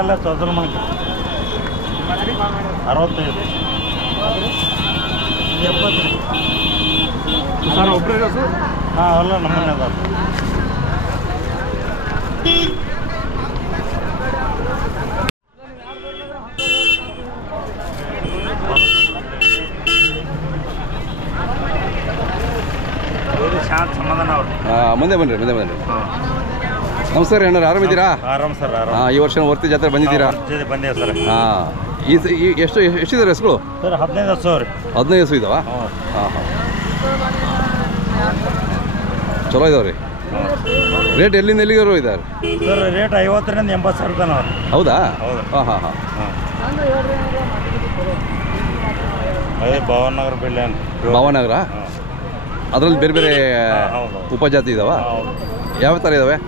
ನಾಲ್ಕಲ್ಲ ಚೌದ್ರ ಮಣಕ 65 70 sir ಒಬ್ಬರೇ sir? ಹಾಂ ಅಲ್ಲ ನಮ್ಮನೆ ಅದಾವ. ಶಾಂತ ಸಮಾಧಾನ ಅವ್ರು. ಮುಂದೆ ಬನ್ನಿ ನಮಸ್ಕಾರ ಅಣ್ಣ, ಆರಾಮಿದ್ದೀರಾ? ಆರಾಮ್ ಸರ್, ಆರಾಮ್. ಈ ವರ್ಷ ವರ್ತಿ ಜಾತ್ರೆ ಬಂದಿದ್ದೀರಾ? ಬಂದೆ ಸರ್. ಎಷ್ಟಿದ್ದಾರೆ ಹಸುಗಳು ಸರ್? 15 ಹಸು ರೀ. 15 ಹಸು ಇದಾವ? ಹಾಂ. ಚಲೋ ಇದಾವೆ ರೀ. ರೇಟ್ ಎಲ್ಲಿಂದ ಎಲ್ಲಿಗಾರು ಇದ್ದಾರೆ ಸರ್? ರೇಟ್ 50ರಿಂದ 80 ಸಾವಿರ ತನಕ. ಹೌದಾ? ಹಾಂ. ಅದೇ ಭಾವನಗರ ಬೆಳ್ಳಿ ಅಂತ. ಭಾವನಗರ? ಅದರಲ್ಲಿ ಬೇರೆ ಬೇರೆ ಉಪಜಾತಿ ಇದಾವ? ಯಾವ ಥರ ಇದಾವೆ?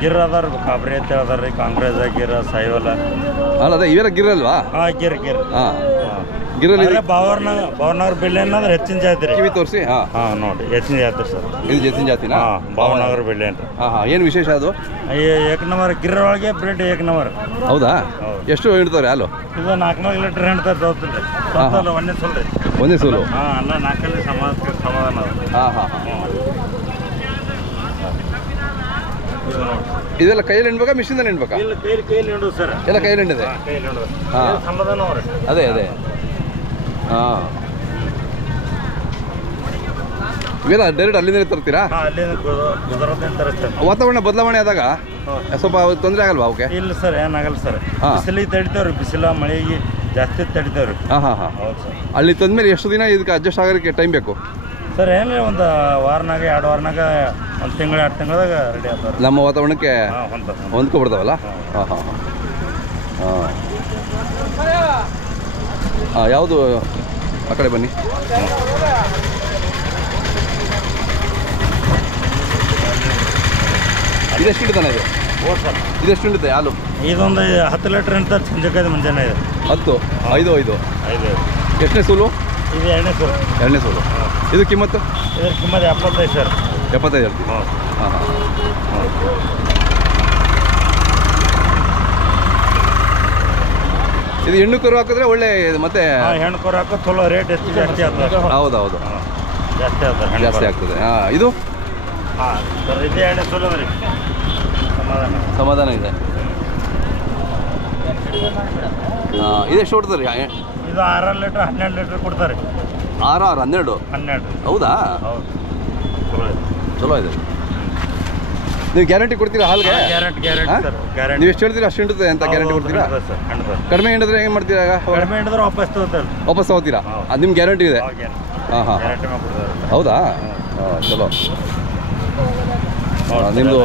ಗಿರ್ ಅದಾರ, ಕಾಬ್ರಿ ಅಂತ ಅದಾರ ರೀ, ಕಾಂಗ್ರೆಸ್ ಗಿರ್, ಸೈವಲ. ಅಲ್ಲ ಅದೇ ಇವೆಲ್ಲ ಗಿರ್ ಅಲ್ವಾ? ಹಾಂ, ಗಿರ್. ಹಾಂ, ಗಿರಲ್ಲಿ ಭಾವನಗರ ಬೆಳ್ಳಿ ಅನ್ನೋದ್ರೆ ಹೆಚ್ಚಿನ ಜಾತಿ ರೀ. ಕಿವಿ ತೋರಿಸಿ. ಹಾಂ ನೋಡಿ, ಹೆಚ್ಚಿನ ಜಾತಿ ಸರ್. ಇದು ಹೆಚ್ಚಿನ ಜಾತಿನಾ? ಹಾಂ, ಭಾವನಗರ ಬೆಳ್ಳಿ ಅಂತ. ಹಾಂ. ಏನು ವಿಶೇಷ ಅದು? ಏಕ್ ನಂಬರ್ ಗಿರ್ ಒಳಗೆ ಬ್ರೆಡ್ ಏಕ್ ನಂಬರ್. ಹೌದಾ? ಎಷ್ಟು ಹಿಡ್ತಾರೆ ಹಾಲು? ಇದು 4 ಲೀಟರ್ ಹಿಡ್ತಾರೆ. ತೋರ್ತಲ್ಲ ಒಂದೇ ಸೋಲ್ ರೀ. ಒಂದೇ ಸೋಲು? ಹಾಂ, ಅಲ್ಲ 4 ಸಮಾಧಾನ. ಹಾಂ. ಇದೆಲ್ಲ ಕೈಯಲ್ಲಿ ಹಿಂಡ್ಬೇಕಾ ಮಿಷಿನ್ದಲ್ಲಿ ಹಿಂಡ್ಬೇಕಾ? ಕೈಯಲ್ಲಿ ಹಿಂಡು ಸರ್. ಎಲ್ಲ ಕೈಯಲ್ಲಿ ಹಿಂಡಿದೆ? ಹಾಂ, ಸಮಾಧಾನ ಅವ್ರೆ. ಅದೇ. ಹಾಂ. ಇವೆಲ್ಲ ಡೈರೆಕ್ಟ್ ಅಲ್ಲಿಂದ ತರ್ತೀರಾ? ಗುಜರಾತ್ನಿಂದ ತರಿಸ್ತಾರೆ. ವಾತಾವರಣ ಬದಲಾವಣೆ ಆದಾಗ ಸ್ವಲ್ಪ ತೊಂದರೆ ಆಗಲ್ವಾ ಅವಕ್ಕೆ? ಇಲ್ಲ ಸರ್, ಏನಾಗಲ್ಲ ಸರ್. ಬಿಸಿಲಿಗೆ ತಡಿತೇವ್ರಿ, ಬಿಸಿಲ ಮಳೆಗೆ ಜಾಸ್ತಿ ತಡಿತೇವ್ರಿ. ಹಾಂ. ಹೌದು ಸರ್. ಅಲ್ಲಿ ತಂದ್ಮೇಲೆ ಎಷ್ಟು ದಿನ ಇದಕ್ಕೆ ಅಡ್ಜಸ್ಟ್ ಆಗೋಕ್ಕೆ ಟೈಮ್ ಬೇಕು ಸರ್? ಏನಿಲ್ಲ, ಒಂದು ವಾರನಾಗ 2 ವಾರನಾಗ 1 ತಿಂಗಳು 2 ತಿಂಗಳದಾಗ ರೆಡಿ ಆಗ್ತಾರೆ. ನಮ್ಮ ವಾತಾವರಣಕ್ಕೆ ಹೊಂದ್ಕೊಬಿಡ್ತಾವಲ್ಲ? ಹಾಂ. ಯಾವುದು? ಆ ಕಡೆ ಬನ್ನಿ. ಇದೆಷ್ಟು ಹಿಡಿತಾನೆ ಇದು? ಸರ್, ಇದೆಷ್ಟು ಹಿಡಿತೆ ಹಾಲು? ಇದೊಂದು 10 ಲೀಟರ್ ಅಂತ ಸಂಜೆ ಮುಂಜಾನೆ ಇದೆ. 10? 5? ಎಷ್ಟನೇ ಸೂಲು? ಇದು 2ನೇ ಸೂಲು. ಇದು ಕಿಮ್ಮತ್ತು? ಇದ್ರ ಕಿಮ್ಮತ್ತು 75 ಸರ್. 75 ಹೇಳ್ತೀವಿ? ಹಾಂ. ಇದು ಹೆಣ್ಣು ಕರು ಹಾಕಿದ್ರೆ ಒಳ್ಳೆ ಮತ್ತೆ ಹೆಣ್ಣು ಕರು ಹಾಕೋ ಚಲೋ ರೇಟ್ ಜಾಸ್ತಿ ಆಗ್ತದೆ. ಹೌದು, ಜಾಸ್ತಿ ಆಗ್ತದೆ. ಇದು? ಹಾಂ ಸರ್, ಇದೇ 2ನೇ ಸೂಲು ರೀ. ಸಮಾಧಾನ ಇದೆ. ಇದೆಷ್ಟು ಹೊಡ್ತಾರೆ? ಇದು 6 ಲೀಟರ್ 12 ಲೀಟರ್ ಕೊಡ್ತಾರೆ. 6, 12? ಹೌದಾ? ಹೌದು, ಚಲೋ ಇದೆ. ನೀವು ಗ್ಯಾರಂಟಿ ಕೊಡ್ತೀರಾ ಹಾಲ್ಗೆ? Guarantee sir. ನೀವು ಎಷ್ಟು ಹೇಳ್ತೀರಾ ಅಷ್ಟು ಹಿಂಡುತ್ತೆ ಅಂತ ಗ್ಯಾರಂಟಿ ಕೊಡ್ತೀರಾ? ಕಡಿಮೆ ಹಿಂಡಿದ್ರೆ ಹೆಂಗೆ ಮಾಡ್ತೀರಾ? ಕಡಿಮೆ ಹಿಂಡಿದ್ರೆ ವಾಪಸ್ ತಗೋತೀರಾ? ಅದು ನಿಮ್ಮ ಗ್ಯಾರಂಟಿ ಇದೆ? ಹಾಂ. ಹೌದಾ? ಚಲೋ. ನಿಮ್ಮದು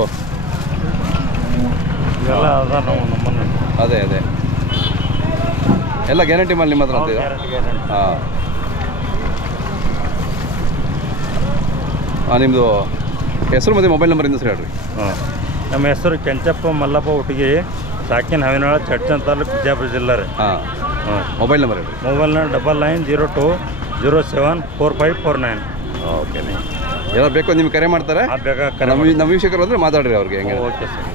ಇವೆಲ್ಲ ಅದ ನಮ್ಮನ್ನು. ಅದೇ ಎಲ್ಲ ಗ್ಯಾರಂಟಿ ಮಾಡಿ ನಿಮ್ಮ ಹತ್ರ ಅಂತಿದೆ? ಹಾಂ. ನಿಮ್ಮದು ಹೆಸರು ಮತ್ತು ಮೊಬೈಲ್ ನಂಬರಿಂದ ಸರಿ ಹೇಳ್ರಿ. ನಮ್ಮ ಹೆಸರು ಕೆಂಚಪ್ಪ ಮಲ್ಲಪ್ಪ ಹುಟ್ಟಿಗೆ, ಸಾಕಿನ ಹವಿನಾಳ, ಚಡ್ಚನ್ ತಾಲೂಕು, ಬಿಜಾಪುರ ಜಿಲ್ಲೆ ರೀ. ಹಾಂ. ಮೊಬೈಲ್ ನಂಬರ್ ಹೇಳಿ. Mobile number 9902074549. ಓಕೆ. ಎಲ್ಲ ಬೇಕು ನಿಮ್ಗೆ ಕರೆ ಮಾಡ್ತಾರೆ? ಬೇಕಾ? ನಮ್ಮ ವೀಕ್ಷಕರು ಅಂದರೆ ಮಾತಾಡ್ರಿ ಅವ್ರಿಗೆ ಹೆಂಗೆ. Okay sir.